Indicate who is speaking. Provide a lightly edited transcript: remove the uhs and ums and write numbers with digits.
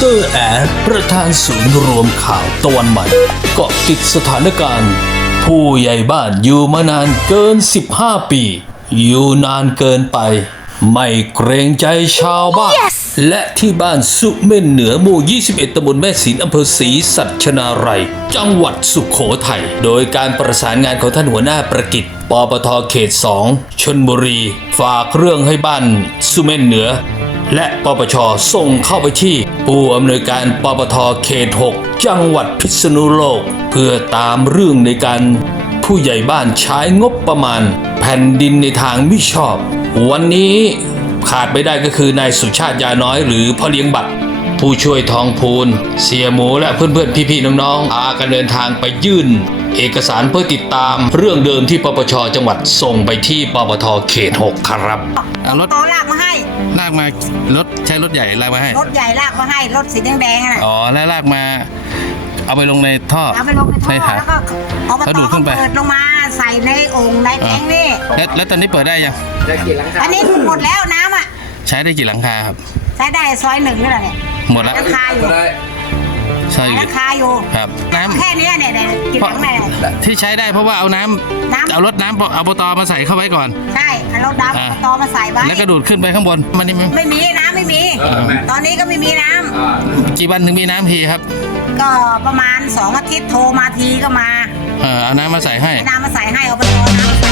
Speaker 1: รแอดประธานศูนย์รวมข่าวตะวันใหม่เกาะติดสถานการณ์ผู้ใหญ่บ้านอยู่มานานเกิน15 ปีอยู่นานเกินไปไม่เกรงใจชาวบ้าน และที่บ้านสุเม่นเหนือหมู่ 21 ตำบลแม่สินอำเภอศรีสัชนาลัยจังหวัดสุโขทัยโดยการประสานงานของท่านหัวหน้าประกิจปปทเขต 2 ชลบุรีฝากเรื่องให้บ้านสุเม่นเหนือและปปชส่งเข้าไปที่ผู้อำนวยการปปทเขต 6 จังหวัดพิษณุโลกเพื่อตามเรื่องในการผู้ใหญ่บ้านใช้งบประมาณแผ่นดินในทางมิชอบ วันนี้ขาดไม่ได้ก็คือนายสุชาติยาน้อยหรือพ่อเลี้ยงบัตรผู้ช่วยทองพูนเสียหมูและเพื่อนๆพี่ๆน้องๆพากันเดินทางไปยื่นเอกสารเพื่อติดตามเรื่องเดิมที่ปปชจังหวัดส่งไปที่ปปทเขต 6 ครับ
Speaker 2: รถ
Speaker 3: ลากมาให้
Speaker 2: ลากมารถใช้รถใหญ่ลากมาให้
Speaker 3: รถใหญ่ลากมาให้รถสีแดงๆน่ะ
Speaker 2: อ๋อแล้วลากมาเอาไปลงในท่อ
Speaker 3: เอาไปลงในท่อแล้วก็เอาไปดูดขึ้นไปเปิดลงมาใส่ในโอ่งในแทงนี่
Speaker 2: แล้วตอนนี้เปิดได้ยัง
Speaker 4: ได้กี่หลังคา
Speaker 3: อันนี้หมดแล้วน้ำอ่ะ
Speaker 2: ใช้ได้กี่หลังคาครับ
Speaker 3: ใช้ได้ซอย1นี่แหละเนี่ย
Speaker 2: หมดแล้ว
Speaker 3: หลังคาอยู่
Speaker 2: ใช่
Speaker 3: หลังคาอยู่
Speaker 2: ครับน้ำ
Speaker 3: แค่นี้เนี่ยกี่หลังแม่
Speaker 2: ที่ใช้ได้เพราะว่าเอาน้ำเอารถน้ำอบตมาใส่เข้าไว้ก่อน
Speaker 3: ใช่เอารถน้ำอบตมาใส่ไว้
Speaker 2: แล้วก็ดูดขึ้นไปข้างบนมันนี่
Speaker 3: ไม่มีน้ำไม่มีตอนนี้ก็ไม่มีน้
Speaker 2: ำกี่วันถึงมีน้ำทีครับ
Speaker 3: ก็ประมาณ2 อาทิตย์โทรมาทีก็มา
Speaker 2: เอาน้ำมาใส่ให้
Speaker 3: น้ำมาใส่ให้เอาไปรอน้ำ